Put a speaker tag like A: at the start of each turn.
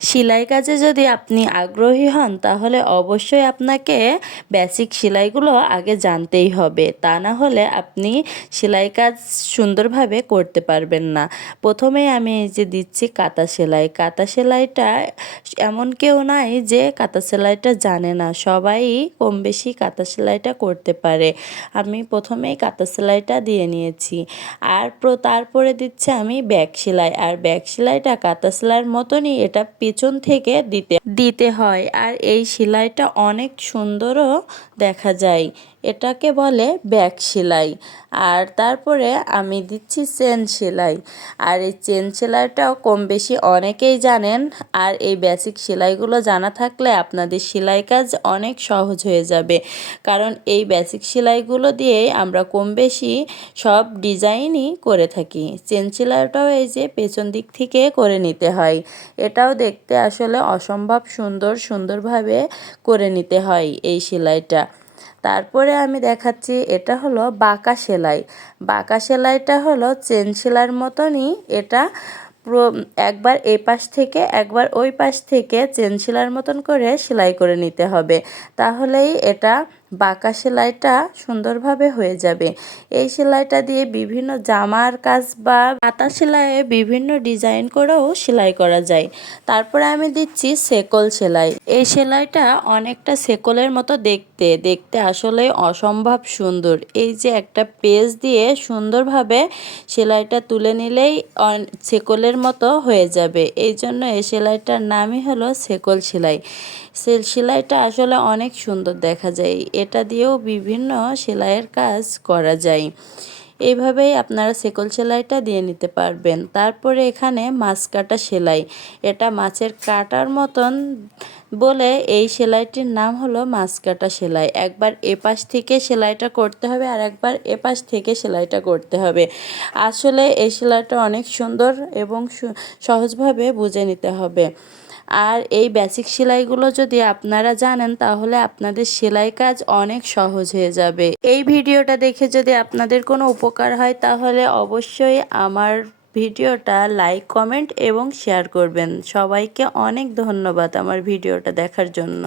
A: সেলাই কাজে যদি আপনি আগ্রহী হন, তাহলে অবশ্যই আপনাকে বেসিক সেলাইগুলো আগে জানতেই হবে। তা না হলে আপনি সেলাই কাজ সুন্দরভাবে করতে পারবেন না। প্রথমে আমি এই যে দিচ্ছি কাঁথা সেলাই। কাঁথা সেলাইটা এমন কেউ নাই যে কাঁথা সেলাইটা জানে না। সবাই কম বেশি কাঁথা সেলাইটা করতে পারে। আমি প্রথমেই কাঁথা সেলাইটা দিয়ে নিয়েছি। আর তারপরে দিচ্ছে আমি ব্যাগ সেলাই। আর ব্যাগ সেলাইটা কাঁথা সেলাইয়ের মতনই এটা পেছন থেকে দিতে দিতে হয়। আর এই সেলাইটা অনেক সুন্দরও দেখা যায়। এটাকে বলে ব্যাক সেলাই। আর তারপরে আমি দিচ্ছি চেন সেলাই। আর এই চেন সেলাইটাও কম বেশি অনেকেই জানেন। আর এই বেসিক সেলাইগুলো জানা থাকলে আপনাদের সেলাই কাজ অনেক সহজ হয়ে যাবে। কারণ এই বেসিক সেলাইগুলো দিয়েই আমরা কম বেশি সব ডিজাইনই করে থাকি। চেন সেলাইটাও এই যে পেছন দিক থেকে করে নিতে হয়। এটাও দেখতে আসলে অসম্ভব সুন্দর সুন্দরভাবে করে নিতে হয় এই সেলাইটা। তারপরে আমি দেখাচ্ছি, এটা হলো বাঁকা সেলাই। বাঁকা সেলাইটা হলো চেন সেলাইয়ের মতনই এটা একবার এই পাশ থেকে, একবার ওই পাশ থেকে চেন সেলাইয়ের মতন করে সেলাই করে নিতে হবে। তাহলেই এটা বাঁকা সেলাইটা সুন্দরভাবে হয়ে যাবে। এই সেলাইটা দিয়ে বিভিন্ন জামার কাজ বা পাতা সেলাইয়ে বিভিন্ন ডিজাইন করেও সেলাই করা যায়। তারপরে আমি দিচ্ছি সেকল সেলাই। এই সেলাইটা অনেকটা সেকলের মতো দেখতে। দেখতে আসলে অসম্ভব সুন্দর। এই যে একটা পেজ দিয়ে সুন্দরভাবে সেলাইটা তুলে নিলেই সেকলের মতো হয়ে যাবে। এই জন্য এই সেলাইটার নামই হলো সেকল সেলাই। সেল সেলাইটা আসলে অনেক সুন্দর দেখা যায়। এটা দিয়েও বিভিন্ন সেলাইয়ের কাজ করা যায়। এইভাবেই আপনারা সেকল সেলাইটা দিয়ে নিতে পারবেন। তারপরে এখানে মাছ কাটা সেলাই। এটা মাছের কাটার মতন বলে এই সেলাইটির নাম হলো মাছ কাটা সেলাই। একবার এপাশ থেকে সেলাইটা করতে হবে আর একবার এপাশ থেকে সেলাইটা করতে হবে। আসলে এই সেলাইটা অনেক সুন্দর এবং সহজভাবে বুঝে নিতে হবে। আর এই বেসিক সেলাইগুলো যদি আপনারা জানেন, তাহলে আপনাদের সেলাই কাজ অনেক সহজ হয়ে যাবে। এই ভিডিওটা দেখে যদি আপনাদের কোনো উপকার হয়, তাহলে অবশ্যই আমার ভিডিওটা লাইক কমেন্ট এবং শেয়ার করবেন। সবাইকে অনেক ধন্যবাদ আমার ভিডিওটা দেখার জন্য।